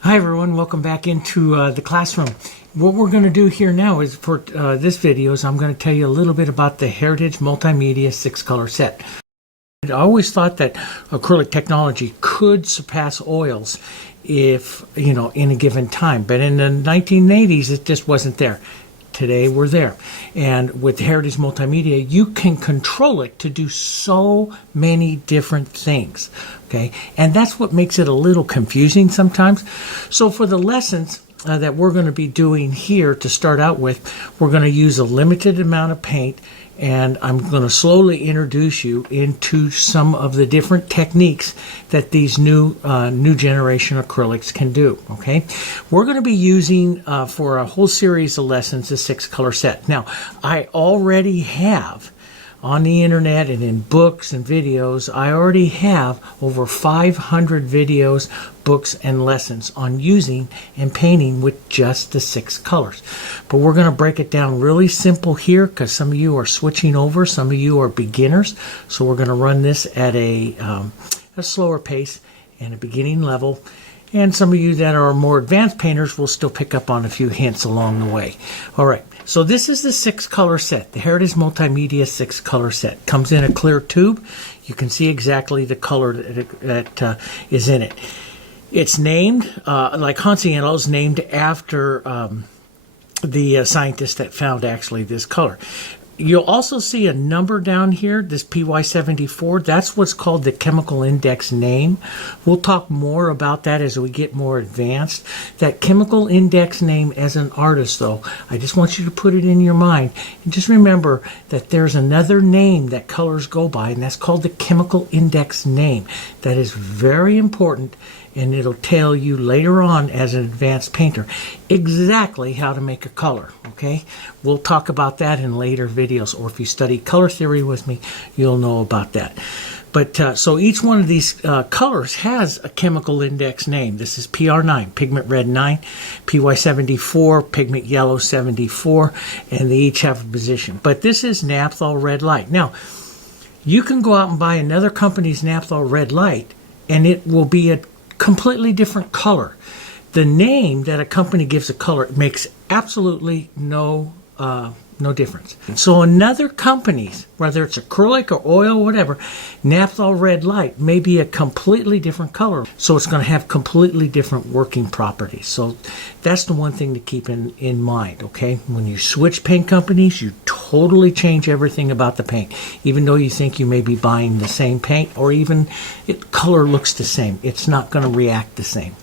Hi everyone, welcome back into the classroom. What we're going to do here now is for this video is I'm going to tell you a little bit about the Heritage Multimedia 6-color set. I always thought that acrylic technology could surpass oils if, in a given time, but in the 1980s it just wasn't there. Today we're there, and with Heritage Multimedia you can control it to do so many different things, okay? And that's what makes it a little confusing sometimes. So for the lessons that we're going to be doing here to start out with, we're going to use a limited amount of paint, and I'm going to slowly introduce you into some of the different techniques that these new generation acrylics can do. Okay, we're going to be using for a whole series of lessons the 6-color set. Now, I already have on the internet and in books and videos, I already have over 500 videos, books, and lessons on using and painting with just the 6 colors. But we're going to break it down really simple here because some of you are switching over, some of you are beginners. So we're going to run this at a slower pace and a beginning level. And some of you that are more advanced painters will still pick up on a few hints along the way. All right, so this is the 6-color set, the Heritage Multimedia 6-color set. Comes in a clear tube. You can see exactly the color that is in it. It's named, like Hansi Yellow is named after the scientist that found actually this color. You'll also see a number down here, this PY74. That's what's called the chemical index name. We'll talk more about that as we get more advanced. That chemical index name as an artist, though, I just want you to put it in your mind. And just remember that there's another name that colors go by, and that's called the chemical index name. That is very important, and it'll tell you later on as an advanced painter exactly how to make a color, okay? We'll talk about that in later videos, or if you study color theory with me, you'll know about that. But so each one of these colors has a chemical index name. This is PR9, pigment red 9, PY74, pigment yellow 74, and they each have a position. But this is naphthol red light. Now, you can go out and buy another company's naphthol red light, and it will be a completely different color. The name that a company gives a color makes absolutely no difference. So another company's, whether it's acrylic or oil or whatever, naphthol red light may be a completely different color. So it's going to have completely different working properties. So that's the one thing to keep in mind, okay? When you switch paint companies, you totally change everything about the paint. Even though you think you may be buying the same paint, or even color looks the same, it's not going to react the same.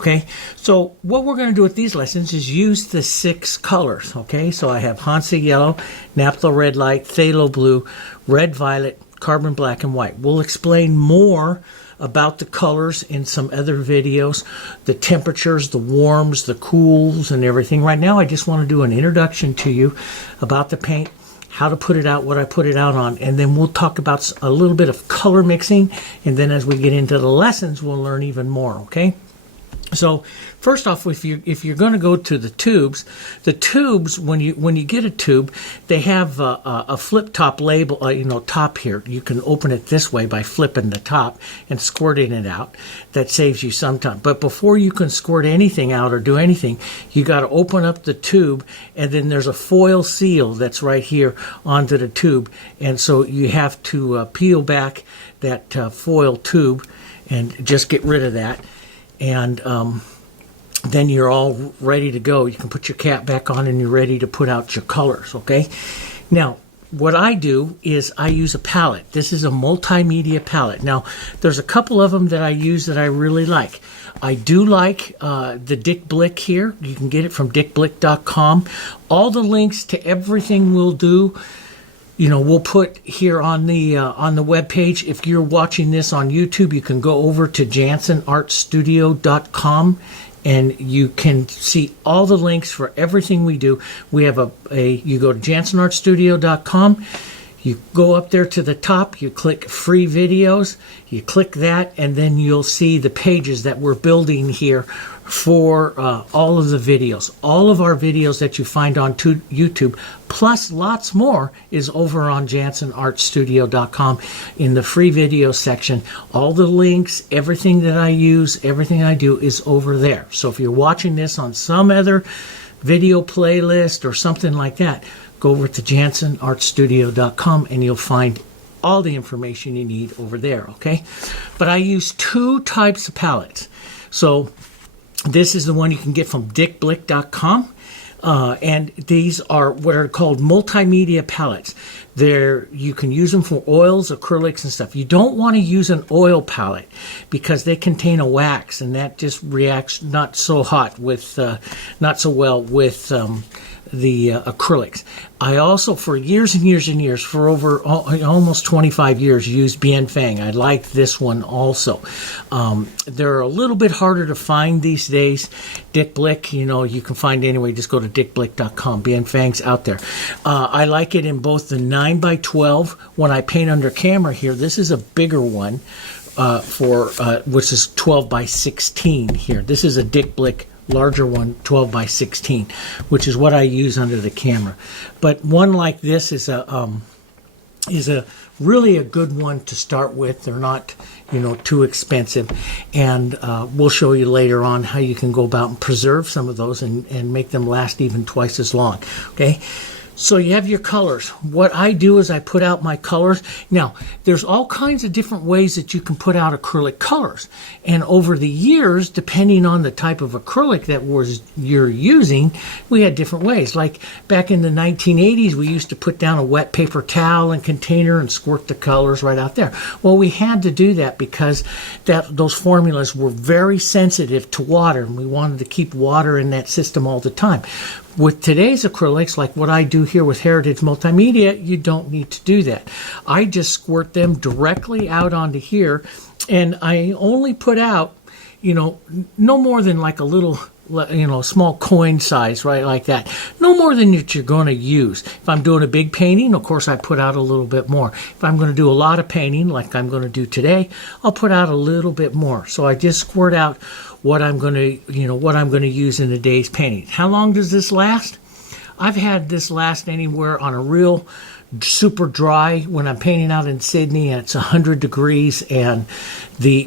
Okay, so what we're going to do with these lessons is use the 6 colors. Okay, so I have Hansi Yellow, Naphthol Red Light, Phthalo Blue, Red Violet, Carbon Black, and White. We'll explain more about the colors in some other videos, the temperatures, the warms, the cools, and everything. Right now I just want to do an introduction to you about the paint, how to put it out, what I put it out on, and then we'll talk about a little bit of color mixing, and then as we get into the lessons we'll learn even more, okay? So first off, if you're going to go to the tubes when you get a tube, they have a flip top label, top here. You can open it this way by flipping the top and squirting it out. That saves you some time. But before you can squirt anything out or do anything, you got to open up the tube, and then there's a foil seal that's right here onto the tube, and so you have to peel back that foil tube and just get rid of that. And then you're all ready to go. You can put your cap back on and you're ready to put out your colors, okay? Now, what I do is I use a palette. This is a multimedia palette. Now, there's a couple of them that I use that I really like. I do like the Dick Blick here. You can get it from dickblick.com. All the links to everything we'll do, we'll put here on the web page. If you're watching this on YouTube, you can go over to jansonartstudio.com and you can see all the links for everything we do. We have you go to jansonartstudio.com, You go up there to the top, you click free videos, you click that, and then you'll see the pages that we're building here for all of the videos. All of our videos that you find on YouTube, plus lots more, is over on JanssenArtStudio.com in the free video section. All the links, everything that I use, everything I do is over there. So if you're watching this on some other video playlist or something like that, go over to JanssenArtStudio.com and you'll find all the information you need over there, okay? But I use two types of palettes. So this is the one you can get from dickblick.com. And these are what are called multimedia palettes. You can use them for oils, acrylics, and stuff. You don't want to use an oil palette because they contain a wax, and that just reacts not so well with the acrylics. I also, for years and years and years, for over almost 25 years, used Bien Fang. I like this one also. They're a little bit harder to find these days. Dick Blick, you can find anyway. Just go to dickblick.com. Bien Fang's out there. I like it in both the 9x12. When I paint under camera here, this is a bigger one which is 12x16 here. This is a Dick Blick larger one, 12x16, which is what I use under the camera. But one like this is a really a good one to start with. They're not too expensive, and we'll show you later on how you can go about and preserve some of those and make them last even twice as long. Okay. So you have your colors. What I do is I put out my colors. Now, there's all kinds of different ways that you can put out acrylic colors. And over the years, depending on the type of acrylic that you're using, we had different ways. Like back in the 1980s, we used to put down a wet paper towel and container and squirt the colors right out there. Well, we had to do that because those formulas were very sensitive to water, and we wanted to keep water in that system all the time. With today's acrylics, like what I do here with Heritage Multimedia, you don't need to do that. I just squirt them directly out onto here, and I only put out, no more than like a little, small coin size, right, like that. No more than that you're going to use. If I'm doing a big painting, of course, I put out a little bit more. If I'm going to do a lot of painting, like I'm going to do today, I'll put out a little bit more. So I just squirt out what I'm going to use in the day's painting. How long does this last? I've had this last anywhere on a real super dry when I'm painting out in Sydney and it's 100 degrees and the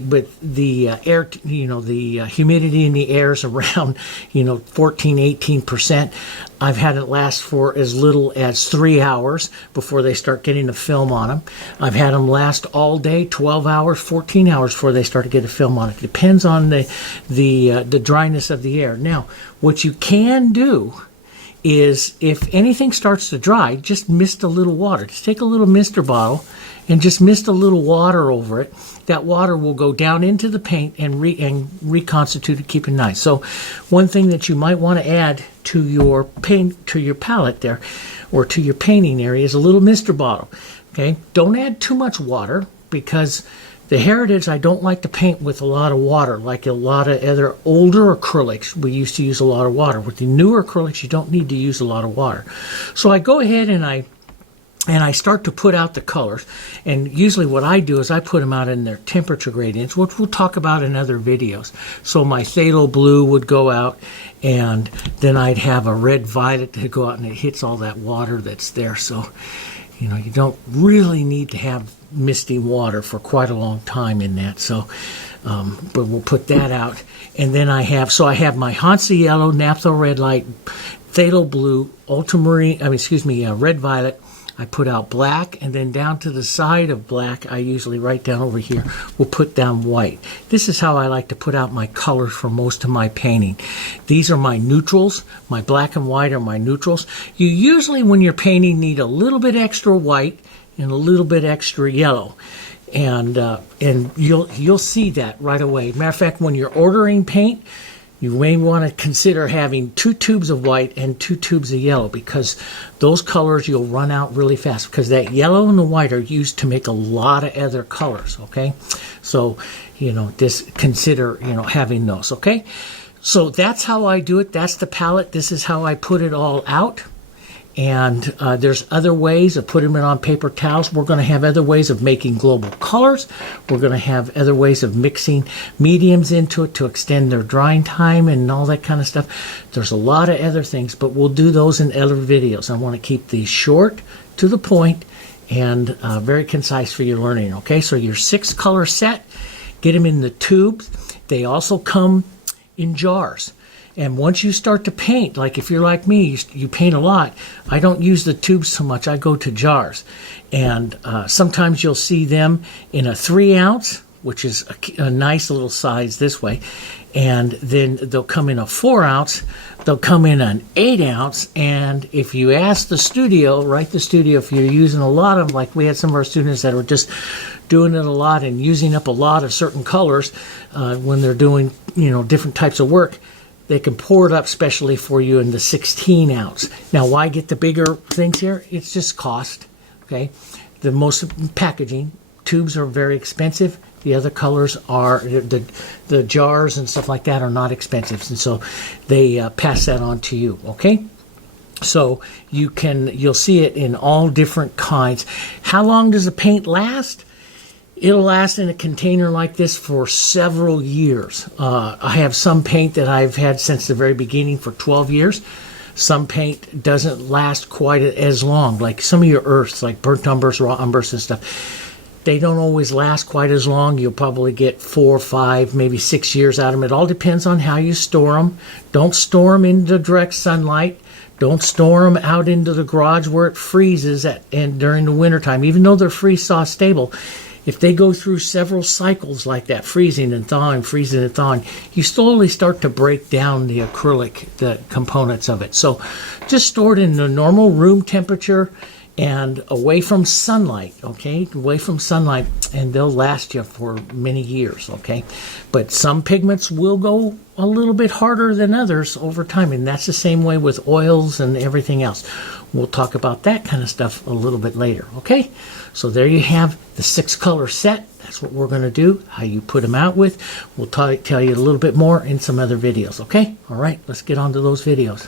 air, the humidity in the air is around 14-18%. I've had it last for as little as 3 hours before they start getting the film on them. I've had them last all day, 12 hours, 14 hours before they start to get a film on it. It depends on the dryness of the air. Now, what you can do is if anything starts to dry, just mist a little water. Just take a little mister bottle and just mist a little water over it. That water will go down into the paint and reconstitute it, keep it nice. So one thing that you might want to add to your palette there, or to your painting area, is a little mister bottle. Okay, don't add too much water because the Heritage, I don't like to paint with a lot of water, like a lot of other older acrylics. We used to use a lot of water. With the newer acrylics, you don't need to use a lot of water. So I go ahead and I start to put out the colors. And usually what I do is I put them out in their temperature gradients, which we'll talk about in other videos. So my phthalo blue would go out, and then I'd have a red violet to go out, and it hits all that water that's there. So, you don't really need to have misty water for quite a long time in that. So, but we'll put that out. And then I have my Hansa yellow, naphtha red light, phthalo blue, ultramarine, red violet. I put out black, and then down to the side of black, I usually right down over here, will put down white. This is how I like to put out my colors for most of my painting. These are my neutrals. My black and white are my neutrals. You usually, when you're painting, need a little bit extra white and a little bit extra yellow. And you'll see that right away. Matter of fact, when you're ordering paint, you may want to consider having 2 tubes of white and 2 tubes of yellow, because those colors you'll run out really fast, because that yellow and the white are used to make a lot of other colors, okay? So, just consider, having those, okay? So that's how I do it. That's the palette. This is how I put it all out. And there's other ways of putting it on paper towels. We're going to have other ways of making global colors. We're going to have other ways of mixing mediums into it to extend their drying time and all that kind of stuff. There's a lot of other things, but we'll do those in other videos. I want to keep these short, to the point, and very concise for your learning. Okay, so your 6-color set, get them in the tubes. They also come in jars. And once you start to paint, like if you're like me, you paint a lot, I don't use the tubes so much. I go to jars. And sometimes you'll see them in a 3-ounce, which is a nice little size this way. And then they'll come in a 4-ounce. They'll come in an 8-ounce. And if you ask the studio, if you're using a lot of them, like we had some of our students that were just doing it a lot and using up a lot of certain colors when they're doing, different types of work, they can pour it up specially for you in the 16-ounce. Now, why get the bigger things here? It's just cost, okay? The most packaging. Tubes are very expensive. The other colors are, the jars and stuff like that are not expensive. And so they pass that on to you, okay? So you'll see it in all different kinds. How long does the paint last? It'll last in a container like this for several years. I have some paint that I've had since the very beginning for 12 years. Some paint doesn't last quite as long, like some of your earths, like burnt umbers, raw umbers and stuff. They don't always last quite as long. You'll probably get 4, 5, maybe 6 years out of them. It all depends on how you store them. Don't store them in the direct sunlight. Don't store them out into the garage where it freezes and during the wintertime. Even though they're freeze-thaw stable, if they go through several cycles like that, freezing and thawing, you slowly start to break down the acrylic, the components of it. So just store it in the normal room temperature and away from sunlight, okay? Away from sunlight, and they'll last you for many years, okay? But some pigments will go a little bit harder than others over time, and that's the same way with oils and everything else. We'll talk about that kind of stuff a little bit later, okay? So there you have the 6-color set. That's what we're going to do, how you put them out with. We'll tell you a little bit more in some other videos, okay? All right, let's get on to those videos.